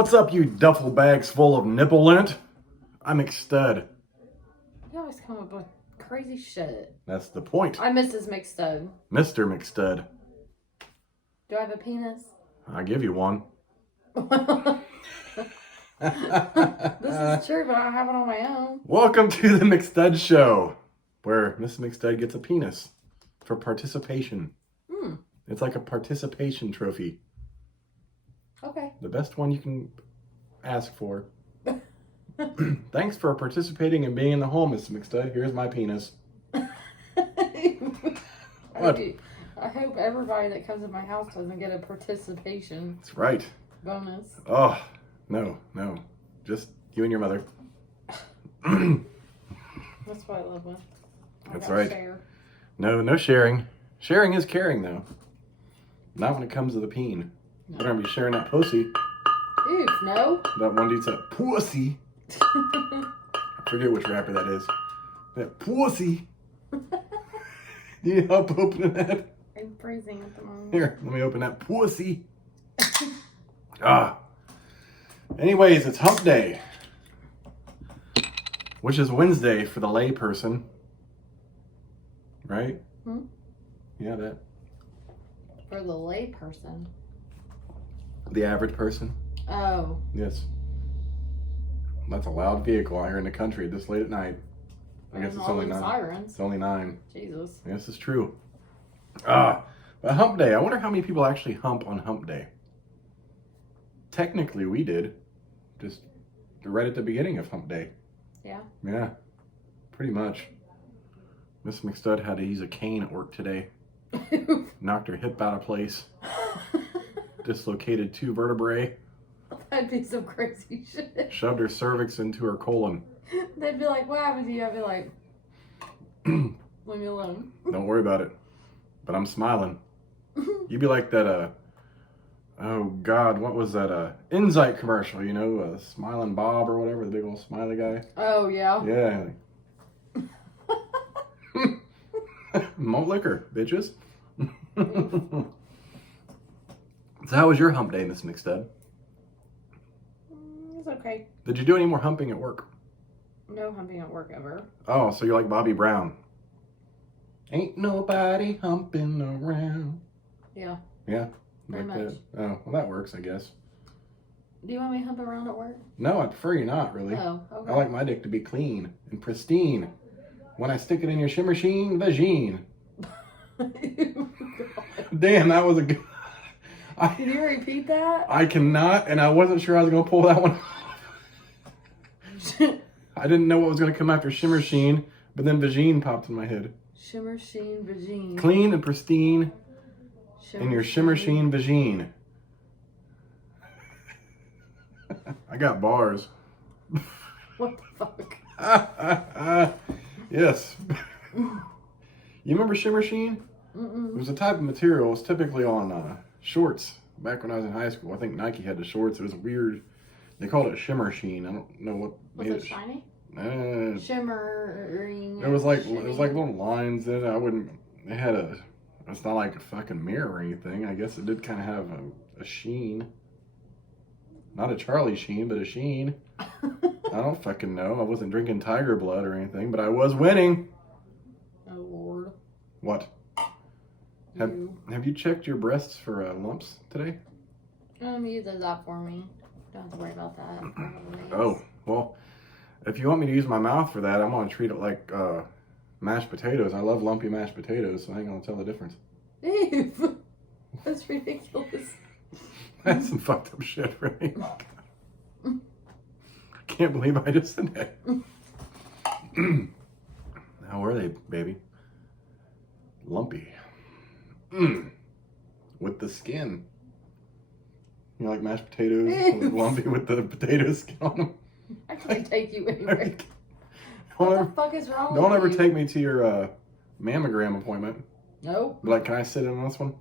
What's up, you duffel bags full of nipple lint? I'm McStud. You always come up with crazy shit. That's the point. I'm Mrs. McStud. Mr. McStud. Do I have a penis? I'll give you one. This is true, but I don't have it on my own. Welcome to the McStud Show, where Miss McStud gets a penis for participation. It's like a participation trophy. Okay. The best one you can ask for. Thanks for participating and being in the home, Miss McStud. Here's my penis. What? I hope everybody that comes to my house doesn't get a participation That's right. bonus. Oh, no. Just you and your mother. That's what I live with. That's right. Share. No sharing. Sharing is caring, though. Not when it comes to the peen. No. We're gonna be sharing that pussy. Oof, no. That one dude said, pussy. I forget which rapper that is. That pussy. You need help opening that? I'm freezing at the moment. Here, let me open that pussy. Anyways, it's Hump Day, which is Wednesday for the lay person, right? Yeah, that. For the lay person. The average person. Oh. Yes. That's a loud vehicle out here in the country this late at night. I guess it's only 9. Sirens. It's only 9. Jesus. Yes, it's true. But Hump Day. I wonder how many people actually hump on Hump Day. Technically, we did. Just right at the beginning of Hump Day. Yeah. Yeah. Pretty much. Miss McStud had to use a cane at work today. Knocked her hip out of place. Dislocated 2 vertebrae. That'd be some crazy shit. Shoved her cervix into her colon. They'd be like, what happened to you? I'd be like, leave me alone. Don't worry about it. But I'm smiling. You'd be like that, oh God, what was that, Insight commercial, you know, Smiling Bob or whatever, the big old smiley guy. Oh, yeah? Yeah. Malt liquor, bitches. So how was your hump day, Miss McStud? It's okay. Did you do any more humping at work? No humping at work ever. Oh, so you're like Bobby Brown. Ain't nobody humping around. Yeah. Yeah. Pretty Like much. that. Oh, well, that works, I guess. Do you want me to hump around at work? No, I prefer you not, really. Oh, okay. I like my dick to be clean and pristine. When I stick it in your shimmer sheen vagine. Damn, that was a good... Can you repeat that? I cannot, and I wasn't sure I was going to pull that one off. I didn't know what was going to come after shimmer sheen, but then vagine popped in my head. Shimmer sheen vagine. Clean and pristine in your shimmer sheen vagine. I got bars. What the fuck? Yes. You remember shimmer sheen? It was a type of material. It's typically on shorts. Back when I was in high school, I think Nike had the shorts. It was weird. They called it shimmer sheen. I don't know what Was made it shiny? Shimmering. It was like little lines in it. I wouldn't. It had a. It's not like a fucking mirror or anything. I guess it did kind of have a sheen. Not a Charlie Sheen, but a sheen. I don't fucking know. I wasn't drinking tiger blood or anything, but I was winning. Oh Lord. What? Have you checked your breasts for lumps today? You did that for me. Don't have to worry about that. Oh, well, if you want me to use my mouth for that, I'm going to treat it like mashed potatoes. I love lumpy mashed potatoes, so I ain't going to tell the difference. Ew. That's ridiculous. That's some fucked up shit, right? I can't believe I just said that. How are they, baby? Lumpy. With the skin. You like mashed potatoes? Lumpy with the potato skin on them? I can't take you anywhere. What the fuck is wrong with you? Don't ever take me to your mammogram appointment. Nope. Be like, can I sit in this one?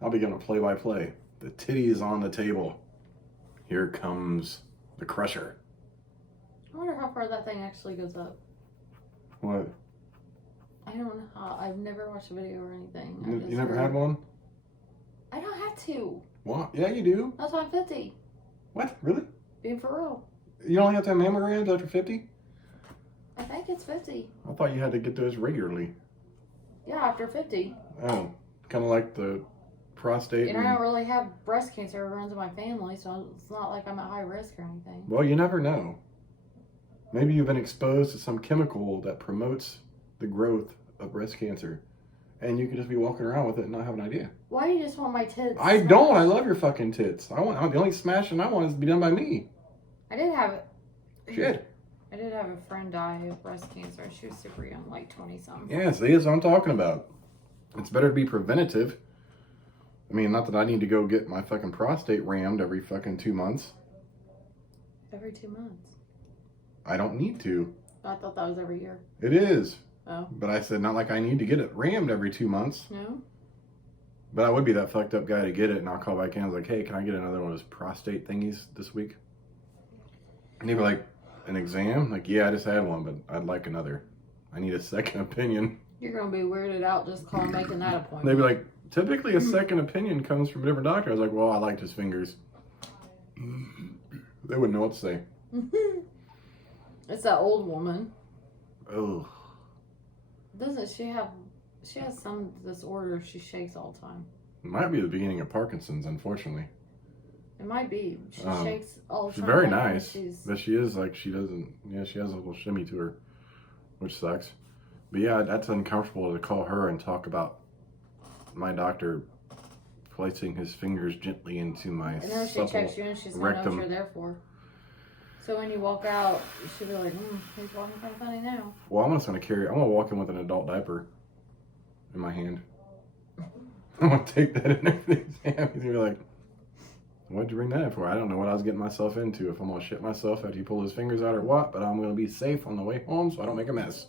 I'll be giving a play-by-play. The titty is on the table. Here comes the crusher. I wonder how far that thing actually goes up. What? I don't know how. I've never watched a video or anything. You never had one? I don't have to. What? Yeah, you do. That's why I'm 50. What? Really? Being for real. You only have to have mammograms after 50? I think it's 50. I thought you had to get those regularly. Yeah, after 50. Oh, kind of like the prostate. And I don't really have breast cancer. It runs in my family, so it's not like I'm at high risk or anything. Well, you never know. Maybe you've been exposed to some chemical that promotes the growth of breast cancer. And you could just be walking around with it and not have an idea. Why do you just want my tits? I smashed? don't. I love your fucking tits. The only smashing I want is to be done by me. I did have it. Shit. I did have a friend die of breast cancer. She was super young, like 20-something. Yeah, see, that's what I'm talking about. It's better to be preventative. I mean, not that I need to go get my fucking prostate rammed every fucking 2 months. Every 2 months. I don't need to. I thought that was every year. It is. Oh. But I said, not like I need to get it rammed every 2 months. No? But I would be that fucked up guy to get it, and I'll call back in. I was like, hey, can I get another one of those prostate thingies this week? And they'd be like, an exam? Like, yeah, I just had one, but I'd like another. I need a second opinion. You're going to be weirded out just making that appointment. They'd be like, typically a second opinion comes from a different doctor. I was like, well, I liked his fingers. They wouldn't know what to say. It's that old woman. Oh. Doesn't she has some disorder. She shakes all the time. It might be the beginning of Parkinson's, unfortunately. It might be. She shakes all the She's time. very nice. But she is like, she has a little shimmy to her, which sucks. But yeah, that's uncomfortable to call her and talk about my doctor placing his fingers gently into my And then she checks you and she's going to know what you're there for. So when you walk out, you should be like, he's walking kind of funny now. Well, I'm going to walk in with an adult diaper in my hand. I'm going to take that in there for the exam. He's going to be like, what'd you bring that in for? I don't know what I was getting myself into. If I'm going to shit myself after you pull his fingers out or what, but I'm going to be safe on the way home so I don't make a mess.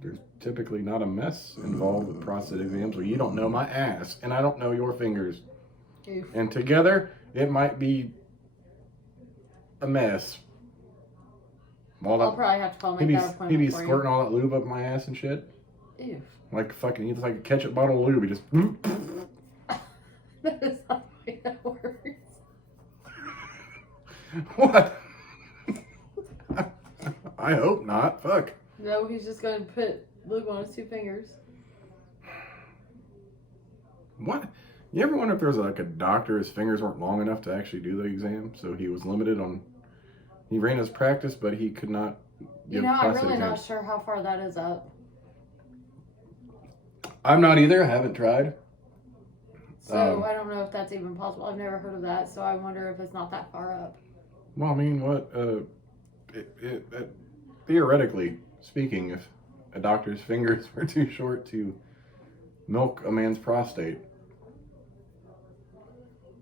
There's typically not a mess involved with prostate exams where you don't know my ass and I don't know your fingers. Oof. And together, it might be a mess. I'll probably have to call and make that appointment. He'd be for squirting you. all that lube up my ass and shit. Ew. Like fucking, it's like a ketchup bottle of lube. He just. That is not the way that works. What? I hope not. Fuck. No, he's just going to put lube on his 2 fingers. What? You ever wonder if there's like a doctor, his fingers weren't long enough to actually do the exam, so he was limited on. He ran his practice, but he could not. I'm really not sure how far that is up. I'm not either. I haven't tried. So I don't know if that's even possible. I've never heard of that, so I wonder if it's not that far up. Well, I mean, what? Theoretically speaking, if a doctor's fingers were too short to milk a man's prostate,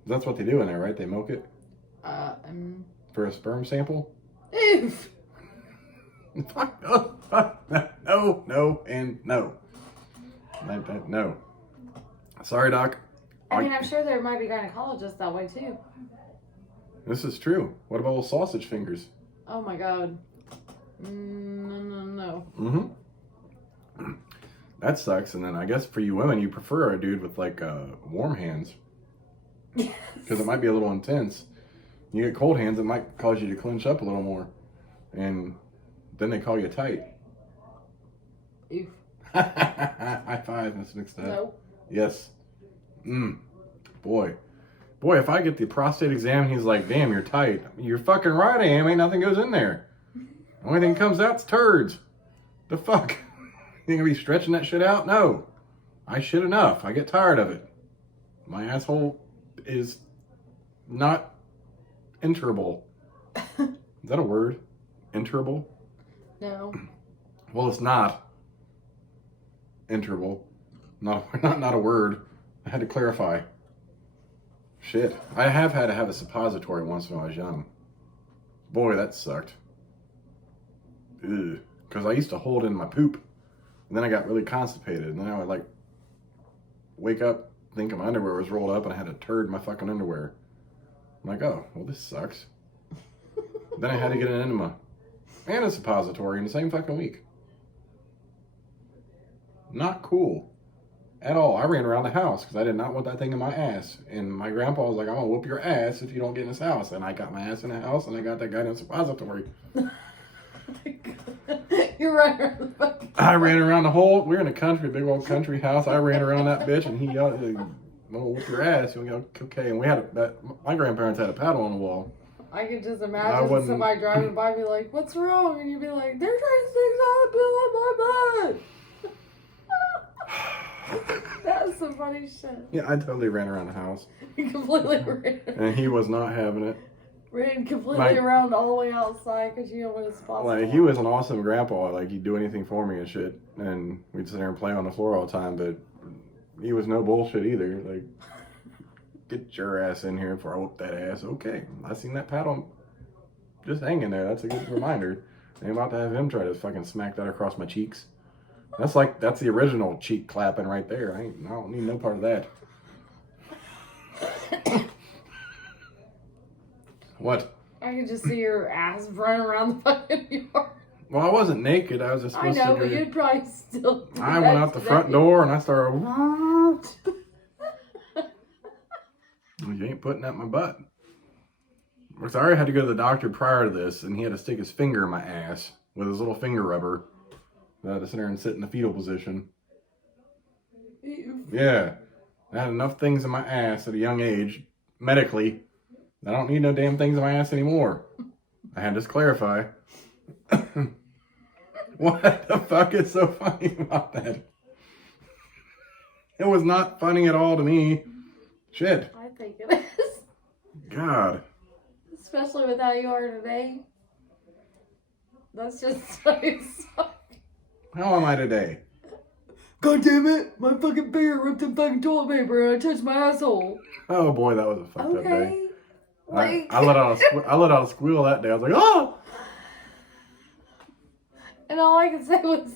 that's what they do in there, right? They milk it for a sperm sample. Oof. No, and no. No. Sorry, doc. I mean, I'm sure there might be gynecologists that way too. This is true. What about little sausage fingers? Oh my god. No. Mm-hmm. That sucks. And then I guess for you women, you prefer a dude with like warm hands. Because it might be a little intense. You get cold hands, it might cause you to clench up a little more. And then they call you tight. Oof. High five, Miss McStud's. No. Yes. Boy, if I get the prostate exam, he's like, damn, you're tight. You're fucking right, I am. Ain't nothing goes in there. The only thing comes out's turds. The fuck? You gonna be stretching that shit out? No. I shit enough. I get tired of it. My asshole is not enterable. Is that a word? Enterable? No. Well, it's not enterable. Not a word. I had to clarify. Shit. I have had to have a suppository once when I was young. Boy, that sucked. Ugh. Because I used to hold in my poop. And then I got really constipated. And then I would like wake up thinking my underwear was rolled up and I had a turd in my fucking underwear. I'm like, oh, well, this sucks. Then I had to get an enema and a suppository in the same fucking week. Not cool at all. I ran around the house because I did not want that thing in my ass. And my grandpa was like, I'm going to whoop your ass if you don't get in this house. And I got my ass in the house and I got that goddamn suppository. You're right around the fucking I ran around the whole, we're in a country, big old country house. I ran around that bitch and he yelled, I'm going to whoop your ass. And we go, okay. And we had my grandparents had a paddle on the wall. I could just imagine somebody driving by be like, what's wrong? And you'd be like, they're trying to stick solid bill on my butt. That's some funny shit. Yeah, I totally ran around the house. You completely ran. And he was not having it. Ran completely around all the way outside because you know what it's possible. Like, he was an awesome grandpa. Like, he'd do anything for me and shit. And we'd sit there and play on the floor all the time. But he was no bullshit either. Like, get your ass in here before I whoop that ass. Okay. I seen that paddle just hanging there. That's a good reminder. I'm about to have him try to fucking smack that across my cheeks. That's the original cheek clapping right there. I don't need no part of that. What? I could just see your ass running around the fucking yard. Well, I wasn't naked. I was just supposed to. I know, but you'd probably still. I went out the front door and I started. You ain't putting that in my butt. Because I already had to go to the doctor prior to this, and he had to stick his finger in my ass with his little finger rubber. I had to sit there and sit in the fetal position. Ew. Yeah. I had enough things in my ass at a young age, medically. I don't need no damn things in my ass anymore. I had to just clarify. What the fuck is so funny about that? It was not funny at all to me. Shit. I think it is. God. Especially with how you are today. That's just so sucks. How am I today? God damn it! My fucking finger ripped the fucking toilet paper and I touched my asshole. Oh boy, that was a fucked up day. Like... I let out a squeal that day. I was like, oh! And all I could say was,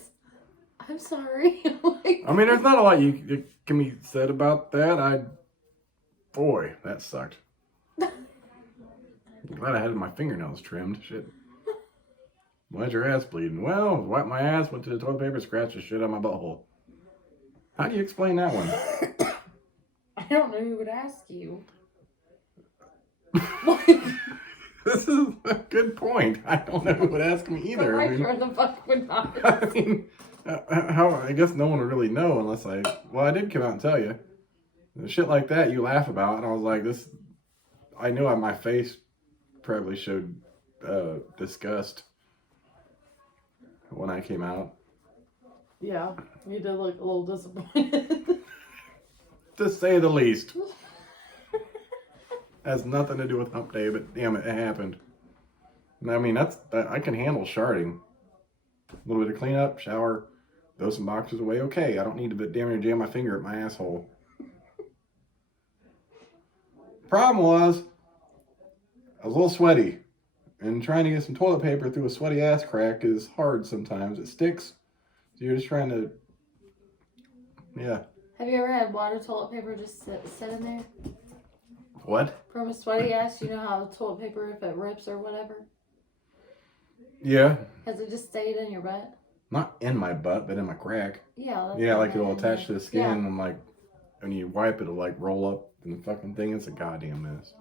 I'm sorry. Like, I mean, there's not a lot you can be said about that. Boy, that sucked. I'm glad I had my fingernails trimmed. Shit. Why's your ass bleeding? Well, wiped my ass, went to the toilet paper, scratched the shit out of my butthole. How do you explain that one? I don't know who would ask you. This is a good point. I don't know who would ask me either. I sure the fuck would not. I mean, I guess no one would really know unless I did come out and tell you. Shit like that you laugh about, and I was like, I knew my face probably showed disgust when I came out. Yeah, you did look a little disappointed. To say the least. Has nothing to do with hump day, but damn it, it happened. I mean, I can handle sharding. A little bit of cleanup, shower, throw some boxes away. Okay, I don't need to damn near jam my finger at my asshole. Problem was, I was a little sweaty. And trying to get some toilet paper through a sweaty ass crack is hard sometimes. It sticks. So you're just trying to, yeah. Have you ever had water toilet paper just sit in there? What? From a sweaty ass, you know how the toilet paper, if it rips or whatever? Yeah. Has it just stayed in your butt? Not in my butt, but in my crack. Yeah. Yeah, like it'll attach to the skin, yeah. and like when you wipe, it'll like roll up in the fucking thing. It's a goddamn mess.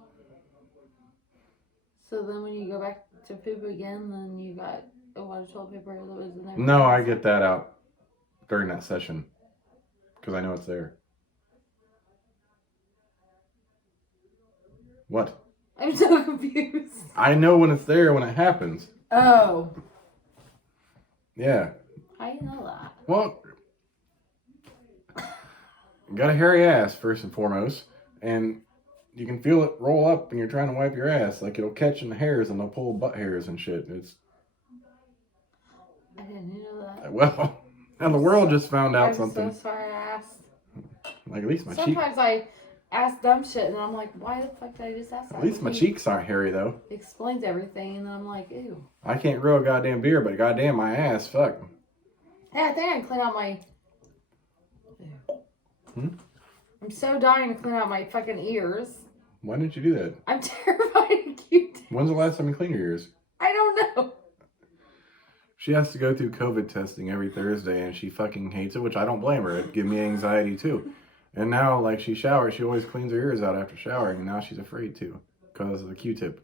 So then when you go back to poop again, then you got a water toilet paper that was in there? No, I get that out during that session because I know it's there. What? I'm so confused. I know when it's there when it happens. Oh. Yeah. How do you know that? Well, you got a hairy ass first and foremost, and you can feel it roll up when you're trying to wipe your ass. Like it'll catch in the hairs and they'll pull butt hairs and shit. I didn't know that. Well, and the world just found out something. I'm so sorry I asked. Like at least my cheeks. Sometimes I ask dumb shit and I'm like, why the fuck did I just ask that? At least my cheeks aren't hairy though. It explains everything and then I'm like, ew. I can't grow a goddamn beard, but goddamn my ass, fuck. Hey, I think I can clean out my... I'm so dying to clean out my fucking ears. Why didn't you do that? I'm terrified of cute. When's the last time you cleaned your ears? I don't know. She has to go through COVID testing every Thursday, and she fucking hates it, which I don't blame her. It gives me anxiety, too. And now, like, she showers, she always cleans her ears out after showering, and now she's afraid to because of the Q-tip.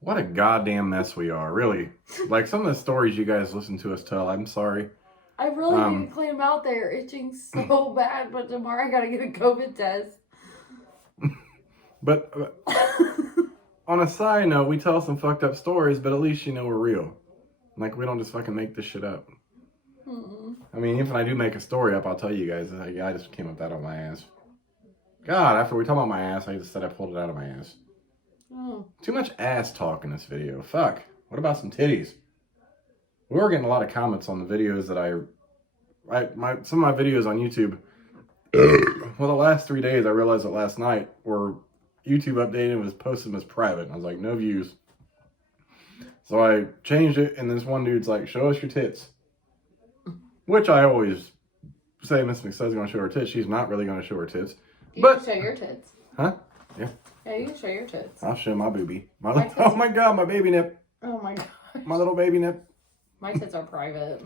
What a goddamn mess we are, really. Like, some of the stories you guys listen to us tell, I'm sorry. I really need to clean them out. They're itching so bad, but tomorrow I gotta get a COVID test. But on a side note, we tell some fucked up stories, but at least you know we're real. Like, we don't just fucking make this shit up. Mm-mm. I mean, even if I do make a story up, I'll tell you guys, yeah, I just came up with that on my ass. God, after we talk about my ass, I just said I pulled it out of my ass. Oh. Too much ass talk in this video. Fuck. What about some titties? We were getting a lot of comments on the videos that some of my videos on YouTube. Well, the last 3 days, I realized that last night were YouTube updated and was posted as private. And I was like, no views. So I changed it, and this one dude's like, show us your tits. Which I always say Miss McStud's going to show her tits. She's not really going to show her tits. You can show your tits. Huh? Yeah. Yeah, you can show your tits. I'll show my boobie. Oh my god, my baby nip. Oh my god. My little baby nip. My tits are private.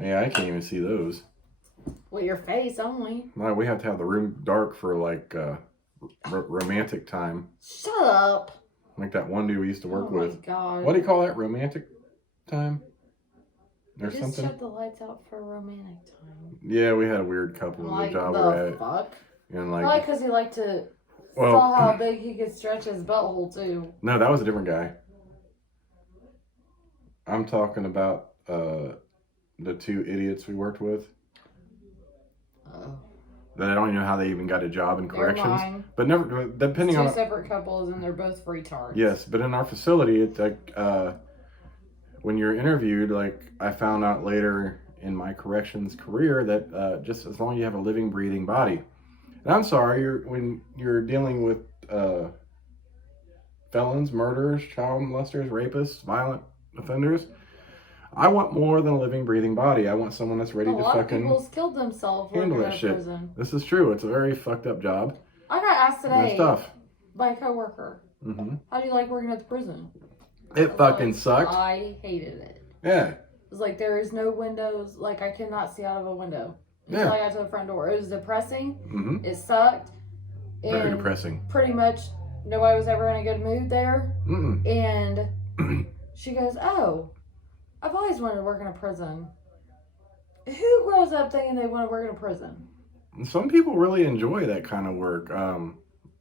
Yeah, I can't even see those. Well, your face only. No, we have to have the room dark for like romantic time. Shut up. Like that one dude we used to work with. Oh my god. What do you call that? Romantic time? Or just something? shut the lights out for romantic time. Yeah, we had a weird couple in the job we're at. Fuck? And like, probably because he liked to saw how big he could stretch his butthole too. No, that was a different guy. I'm talking about the two idiots we worked with. That I don't even know how they even got a job in corrections. But never, depending on... Two separate couples and they're both retards. Yes, but in our facility, it's like, when you're interviewed, like, I found out later in my corrections career that just as long as you have a living, breathing body. And I'm sorry, when you're dealing with felons, murderers, child molesters, rapists, violent offenders, I want more than a living, breathing body. I want someone that's ready to fucking... A lot of people killed themselves handle that shit. Prison. This is true. It's a very fucked up job. I got asked today by a coworker, how do you like working at the prison? It fucking sucked. I hated it. Yeah. It was like, there is no windows. Like, I cannot see out of a window until I got to the front door. It was depressing. It sucked. Very depressing. Pretty much nobody was ever in a good mood there. And she goes, oh, I've always wanted to work in a prison. Who grows up thinking they want to work in a prison? Some people really enjoy that kind of work.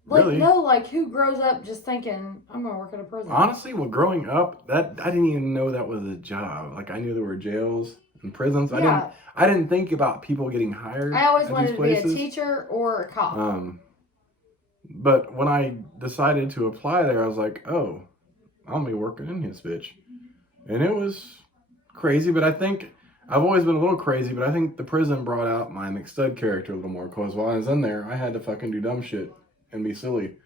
Really? No, like, who grows up just thinking, I'm going to work in a prison? Honestly, well, growing up, I didn't even know that was a job. Like, I knew there were jails and prisons. Yeah. I didn't think about people getting hired. I always wanted to be a teacher or a cop. But when I decided to apply there, I was like, oh, I'll be working in this bitch. And it was crazy, but I think I've always been a little crazy, but I think the prison brought out my McStud character a little more, because while I was in there, I had to fucking do dumb shit and be silly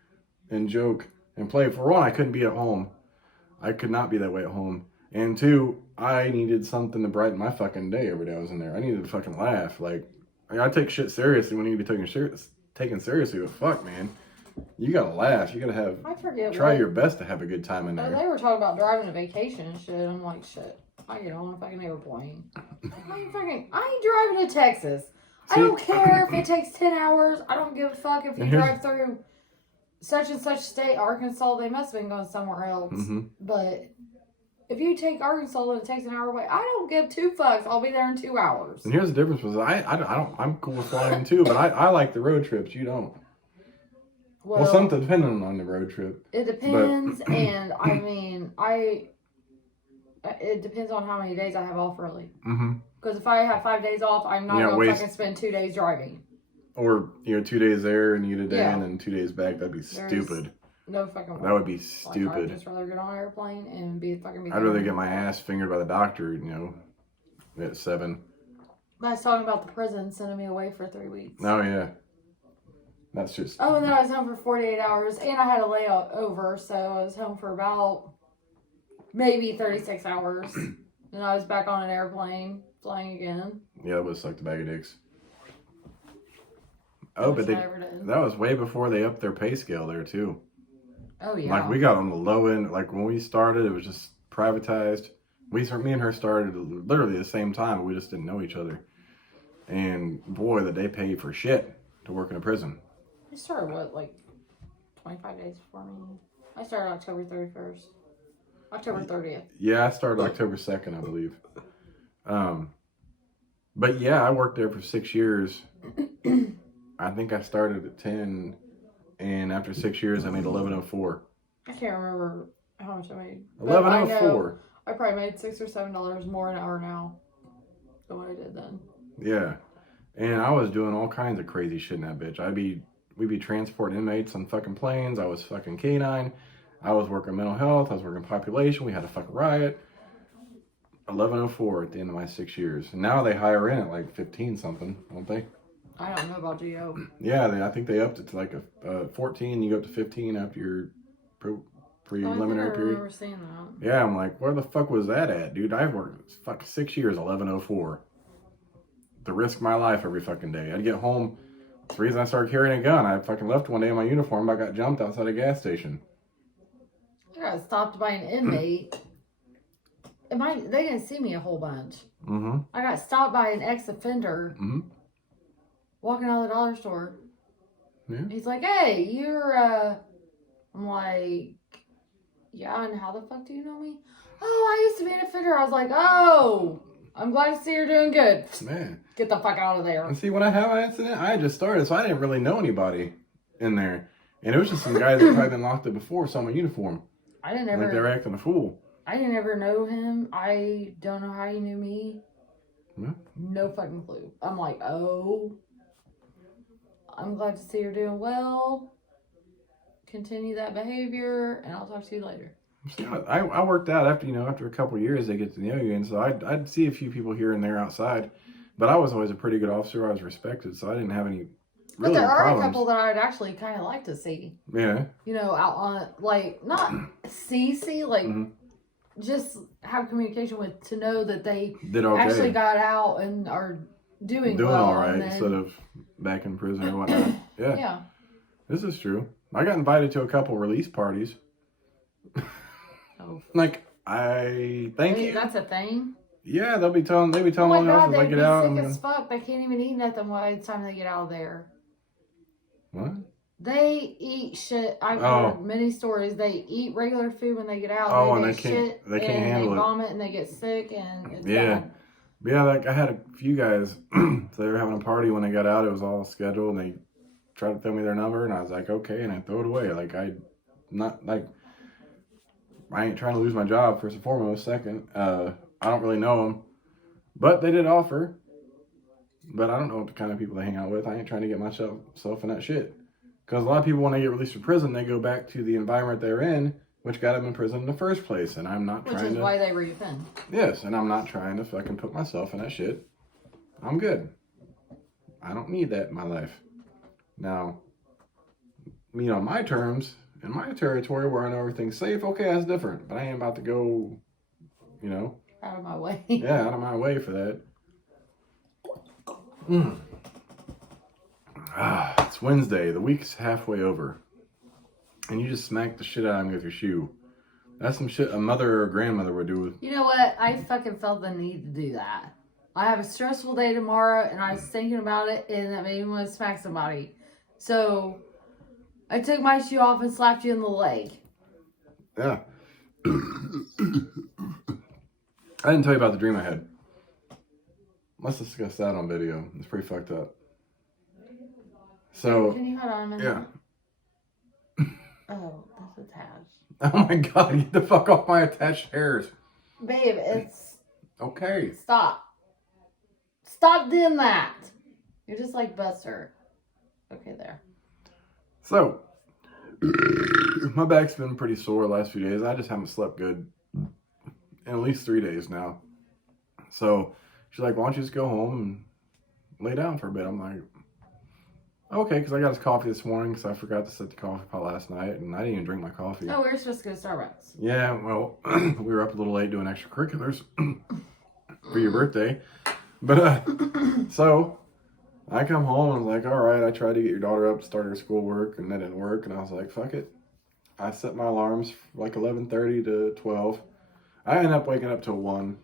and joke and play. For one, I couldn't be at home. I could not be that way at home. And two, I needed something to brighten my fucking day every day I was in there. I needed to fucking laugh. Like, I take shit seriously when you need to be taken seriously, but fuck, man. You gotta laugh. You gotta try your best to have a good time in there. They were talking about driving to vacation and shit. I'm like, shit. I get on a fucking airplane. I ain't driving to Texas. I don't care if it takes 10 hours. I don't give a fuck if you drive through such and such state, Arkansas. They must have been going somewhere else. But if you take Arkansas and it takes an hour away, I don't give two fucks. I'll be there in 2 hours. And here's the difference: I'm cool with flying too, but I like the road trips. You don't. Well, something depending on the road trip. It depends, and I mean, it depends on how many days I have off, really. Because if I have 5 days off, I'm not going to fucking spend 2 days driving. Or, 2 days there and you get a day and then 2 days back. That'd be stupid. No fucking way. That would be stupid. Like, I'd just rather get on an airplane and be I'd rather get my ass fingered by the doctor, at 7. I was talking about the prison sending me away for 3 weeks. Oh, yeah. That's just... Oh, and then I was home for 48 hours, and I had a layover, so I was home for about maybe 36 hours. And I was back on an airplane, flying again. Yeah, that was like the bag of dicks. Oh, but that was way before they upped their pay scale there, too. Oh, yeah. Like, we got on the low end. Like, when we started, it was just privatized. Me and her started literally the same time, but we just didn't know each other. And boy, did they pay for shit to work in a prison. I started, what, like 25 days before me? I started October 31st. October 30th. Yeah, I started October 2nd, I believe. But yeah, I worked there for 6 years. I think I started at 10, and after 6 years, I made 11.04. I can't remember how much I made. 11.04. I probably made $6 or $7 more an hour now than what I did then. Yeah, and I was doing all kinds of crazy shit in that bitch. We'd be transporting inmates on fucking planes. I was fucking canine. I was working mental health. I was working population. We had a fucking riot. 11.04 at the end of my 6 years. And now they hire in at like 15 something, don't they? I don't know about GO. Yeah, I think they upped it to like a 14. You go up to 15 after your preliminary period. I remember seeing that. Yeah, I'm like, where the fuck was that at, dude? I've worked fucking 6 years, 11.04. To risk my life every fucking day. I'd get home. That's the reason I started carrying a gun. I fucking left one day in my uniform. I got jumped outside a gas station. I got stopped by an inmate. They didn't see me a whole bunch. Mm-hmm. I got stopped by an ex-offender walking out of the dollar store. Yeah. He's like, hey, you're, I'm like, yeah, and how the fuck do you know me? Oh, I used to be an offender. I was like, oh, I'm glad to see you're doing good. Man. Get the fuck out of there. And see, when I had my incident, I had just started, so I didn't really know anybody in there. And it was just some guys that probably been locked up before, saw my uniform. I didn't Like they were acting a fool. I didn't ever know him. I don't know how he knew me. Yeah. No fucking clue. I'm like, oh, I'm glad to see you're doing well. Continue that behavior, and I'll talk to you later. See, I worked out after a couple of years they get to know you, and so I'd see a few people here and there outside, but I was always a pretty good officer. I was respected, so I didn't have any really But there are problems. a couple that I'd actually kind of like to see. Yeah. You know, out on, like, not CC, like, just have communication with, to know that they Did okay. actually got out and are doing well. All right, then, instead of back in prison or whatnot. Yeah. Yeah. This is true. I got invited to a couple release parties. Oh. Like, thank you. That's a thing? Yeah, they be telling Oh all my the god, officers I they'd get be out. sick as fuck. They can't even eat nothing by the time they get out of there. What? They eat shit. I've heard many stories. They eat regular food when they get out. Oh, and they can't handle it. They vomit and they get sick and it's bad. Yeah, like I had a few guys, so they were having a party when they got out. It was all scheduled, and they tried to throw me their number, and I was like, okay, and I throw it away. Like, I ain't trying to lose my job, first and foremost. Second, I don't really know them, but they did offer. But I don't know what the kind of people they hang out with. I ain't trying to get myself in that shit. Because a lot of people, when they get released from prison, they go back to the environment they're in, which got them in prison in the first place. And I'm not trying to... Which is why they reoffend. Yes, and I'm not trying to fucking put myself in that shit. I'm good. I don't need that in my life. Now, on my terms, in my territory where I know everything's safe, okay, that's different. But I ain't about to go, Out of my way. Yeah, out of my way for that. It's Wednesday. The week's halfway over. And you just smacked the shit out of me with your shoe. That's some shit a mother or grandmother would do. You know what? I fucking felt the need to do that. I have a stressful day tomorrow, and I was thinking about it, and that made me want to smack somebody. So, I took my shoe off and slapped you in the leg. Yeah. I didn't tell you about the dream I had. Let's discuss that on video. It's pretty fucked up. So, can you hold on a minute? Yeah. Oh, that's attached. Oh my god, get the fuck off my attached hairs. Babe, it's... Okay. Stop. Stop doing that. You're just like Buster. Okay, there. So, my back's been pretty sore the last few days. I just haven't slept good in at least 3 days now. So, she's like, why don't you just go home and lay down for a bit? I'm like, okay, because I got his coffee this morning, because I forgot to set the coffee pot last night, and I didn't even drink my coffee. Oh, we were supposed to go to Starbucks. Yeah, well, we were up a little late doing extracurriculars for your birthday. But, so, I come home and I'm like, all right, I tried to get your daughter up to start her schoolwork, and that didn't work, and I was like, fuck it. I set my alarms like 11:30 to 12. I ended up waking up till 1,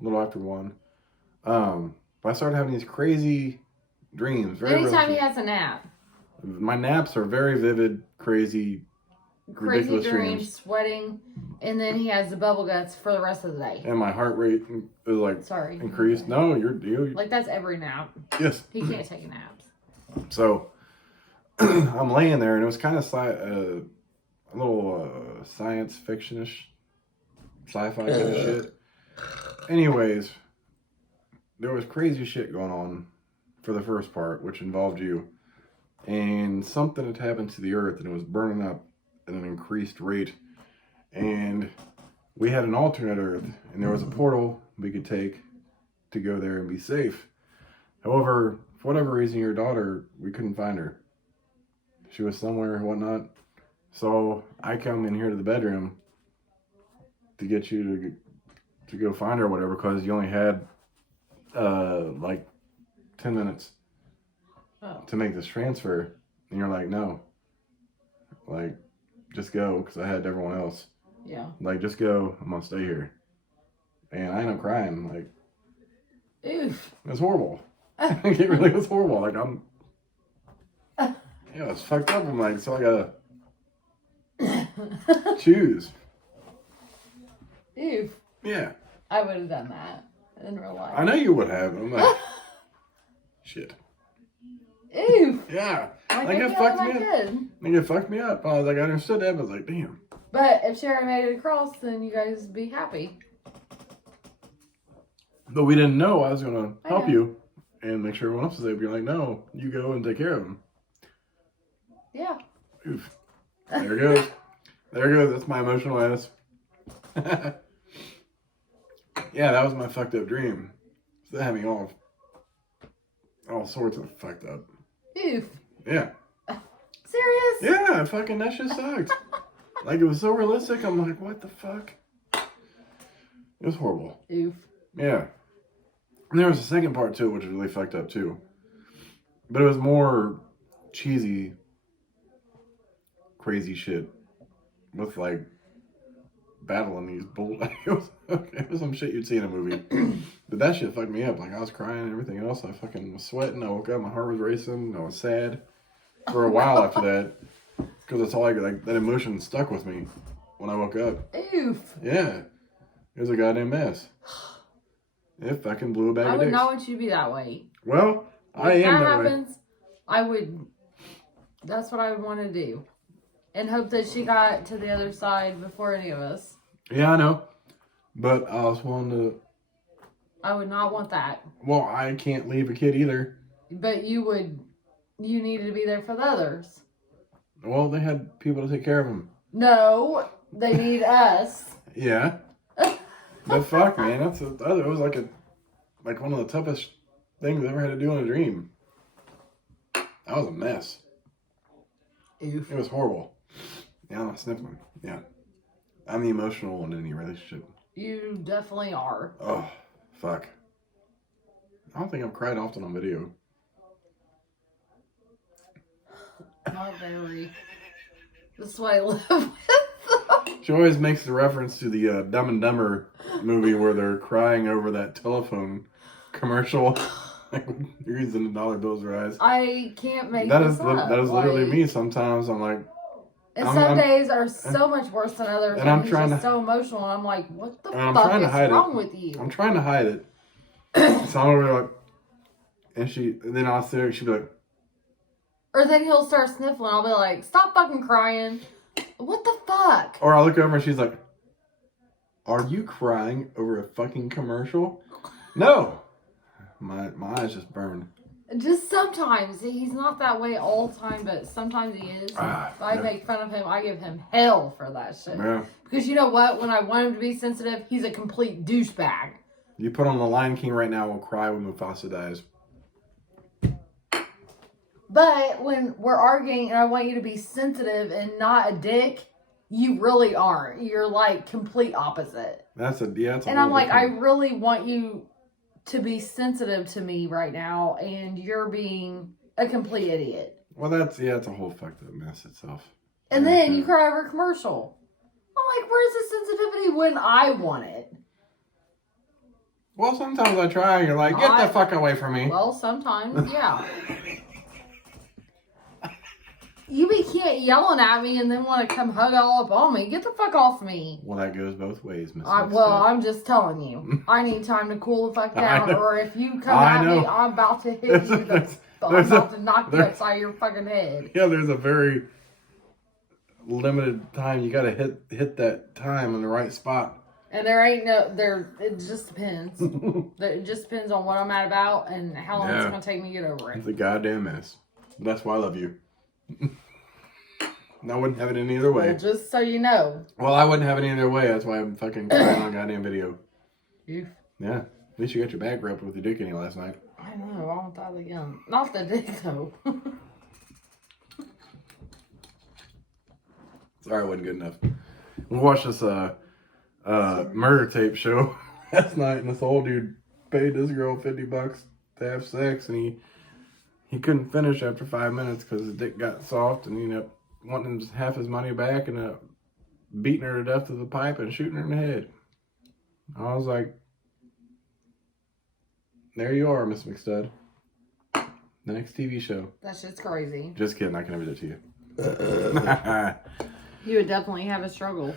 a little after 1. But I started having these crazy dreams. Very Anytime he realistic. has a nap. My naps are very vivid, crazy ridiculous dreams, sweating, and then he has the bubble guts for the rest of the day. And my heart rate is like increased. No, you're like that's every nap. Yes. He can't take naps. So I'm laying there, and it was kind of a little science fiction-ish, sci-fi kind of shit. Anyways, there was crazy shit going on for the first part, which involved you, and something had happened to the earth, and it was burning up at an increased rate, and we had an alternate earth, and there was a portal we could take to go there and be safe. However, for whatever reason, your daughter, we couldn't find her. She was somewhere and whatnot. So I come in here to the bedroom to get you to go find her or whatever, because you only had like 10 minutes to make this transfer. And you're like, no. Like, just go, because I had everyone else. Yeah. Like, just go. I'm going to stay here. And I ended up crying. Like, oof. It was horrible. It really was horrible. Like, it's fucked up. I'm like, so I got to choose. Oof. Yeah. I would have done that in real life. I know you would have. I'm like, shit. Oof. Yeah. Like it fucked me up. Like, it fucked me up. I was like, I understood that, but I was like, damn. But if Sherry made it across, then you guys would be happy. But we didn't know I was going to help you and make sure everyone else was safe. You're like, no, you go and take care of them. Yeah. Oof. There it goes. There it goes. That's my emotional ass. Yeah, that was my fucked up dream. So that had me all sorts of fucked up. Oof. Yeah. Serious? Yeah, fucking that shit sucked. Like, it was so realistic. I'm like, what the fuck? It was horrible. Oof. Yeah. And there was a second part to it, which was really fucked up too. But it was more cheesy, crazy shit with like battling these bulls. It was some shit you'd see in a movie. But that shit fucked me up. Like, I was crying and everything else. I fucking was sweating. I woke up, my heart was racing. I was sad for a while after that. Because that's all I could, like, that emotion stuck with me when I woke up. Oof. Yeah. It was a goddamn mess. It fucking blew a bag of dicks. I would not want you to be that way. Well, I am that way. I would, that's what I would want to do. And hope that she got to the other side before any of us. Yeah, I know. But I was wanting to... I would not want that. Well, I can't leave a kid either. But you needed to be there for the others. Well, they had people to take care of them. No, they need us. Yeah. But fuck, man, it was like one of the toughest things I ever had to do in a dream. That was a mess. Oof. It was horrible. Yeah, I'm sniffling. Yeah. I'm the emotional one in any relationship. You definitely are. Oh, fuck. I don't think I've cried often on video. Not very. That's what I live with. She always makes the reference to the Dumb and Dumber movie where they're crying over that telephone commercial. Like, using the dollar bills for eyes. I can't make that this is up. That is literally me. Sometimes I'm like, and some days are so much worse than others. And I'm trying to so emotional. And I'm like, what the fuck is wrong with you? I'm trying to hide it. So I'm over there like, and then I'll sit there and she'll be like, or then he'll start sniffling. I'll be like, stop fucking crying. What the fuck? Or I'll look over and she's like, are you crying over a fucking commercial? No. My eyes just burn. Just sometimes. He's not that way all the time, but sometimes he is. I make fun of him. I give him hell for that shit. Yeah. Because you know what? When I want him to be sensitive, he's a complete douchebag. You put on The Lion King right now, we'll cry when Mufasa dies. But when we're arguing and I want you to be sensitive and not a dick, you really aren't. You're like complete opposite. That's and I'm like, I really want you to be sensitive to me right now, and you're being a complete idiot. Well, it's a whole fucked up mess itself. And then you cry over a commercial. I'm like, where's the sensitivity when I want it? Well, sometimes I try and you're like, get the fuck away from me. Well, sometimes, yeah. You can't yelling at me and then want to come hug all up on me. Get the fuck off me. Well, that goes both ways, Miss. Well, I'm just telling you. I need time to cool the fuck down. Or if you come at me, I'm about to hit you. I'm about to knock you upside your fucking head. Yeah, there's a very limited time. You gotta hit that time in the right spot. And it just depends. It just depends on what I'm at about and how long it's going to take me to get over it. It's a goddamn mess. That's why I love you. I wouldn't have it any other way. Well, just so you know. Well, I wouldn't have it any other way. That's why I'm fucking crying on goddamn video. You. Yeah. At least you got your back wrapped with your dick in you last night. I know. I want that again. Not the dick, though. Sorry, it wasn't good enough. We watched this murder tape show last night, and this old dude paid this girl $50 to have sex, and he couldn't finish after 5 minutes because his dick got soft, and he ended up wanting half his money back and beating her to death with a pipe and shooting her in the head. I was like, there you are, Miss McStud. The next TV show. That shit's crazy. Just kidding, I can never do it to you. You would definitely have a struggle.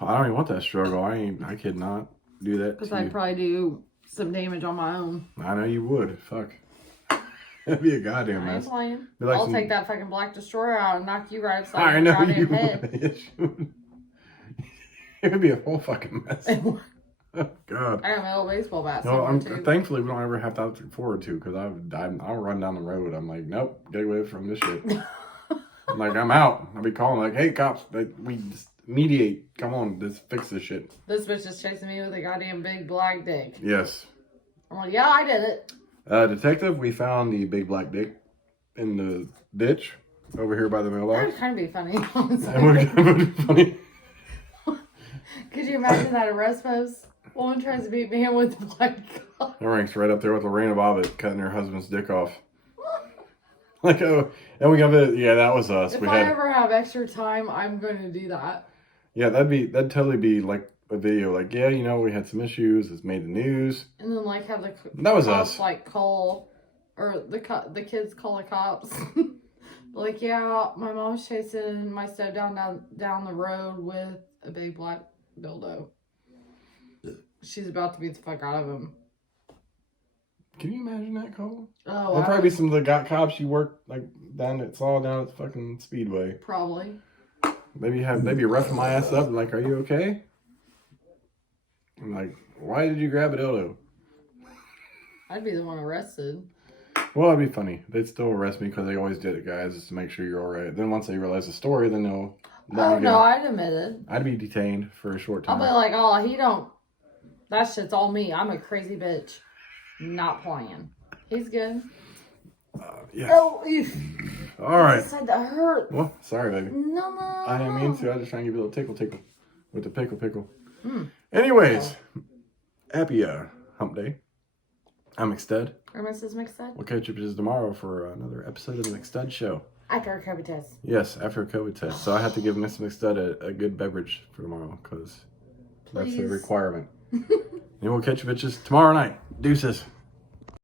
I don't even want that struggle. I could not do that. Because I'd probably do some damage on my own. I know you would. Fuck. It'd be a goddamn mess. I ain't playing. Like I'll take that fucking black destroyer out and knock you right upside I your know goddamn you head. would. Yes, you would. It would be a whole fucking mess. Oh, God. I got my old baseball bat. No, Too. Thankfully, we don't ever have to look forward to because I'll run down the road. I'm like, nope, get away from this shit. I'm like, I'm out. I'll be calling like, hey, cops, we just mediate. Come on, let's fix this shit. This bitch is chasing me with a goddamn big black dick. Yes. I'm like, yeah, I did it. Detective, we found the big black dick in the ditch over here by the That mailbox. would kind of be funny, honestly. That would be funny. Could you imagine that arrest post? Woman tries to beat man with the black cock. That ranks right up there with Lorena Bobbitt cutting her husband's dick off. Like, oh, and we got it. Yeah, that was us. If I ever have extra time, I'm going to do that. Yeah, that'd totally be like a video. Like, yeah, you know, we had some issues. It's made the news. And then like have the that was cops us. Like call, or the kids call the cops. Like, yeah, my mom's chasing my stepdad down the road with a big black dildo. She's about to beat the fuck out of him. Can you imagine that, Cole? Oh, There'll probably be some of the cops you worked like down at the fucking Speedway. Probably. Maybe roughing my ass up and like, are you okay? I'm like, why did you grab a dildo? I'd be the one arrested. Well, it'd be funny. They'd still arrest me because they always did it, guys, just to make sure you're all right. Then once they realize the story, then they'll. Oh no, I'd admit it. I'd be detained for a short time. I'll be like, oh, he don't. That shit's all me. I'm a crazy bitch. Not playing. He's good. Yeah. Oh, all right. That hurt. Well, sorry, baby. No. I didn't mean to. I was just trying to give you a little tickle with the pickle. Mm. Anyways, happy hump day. I'm McStud. Or Mrs. McStud. We'll catch you tomorrow for another episode of the McStud Show. After a COVID test. Yes, after a COVID test. So I have to give Miss McStud a good beverage for tomorrow because that's a requirement. And we'll catch you bitches tomorrow night. Deuces.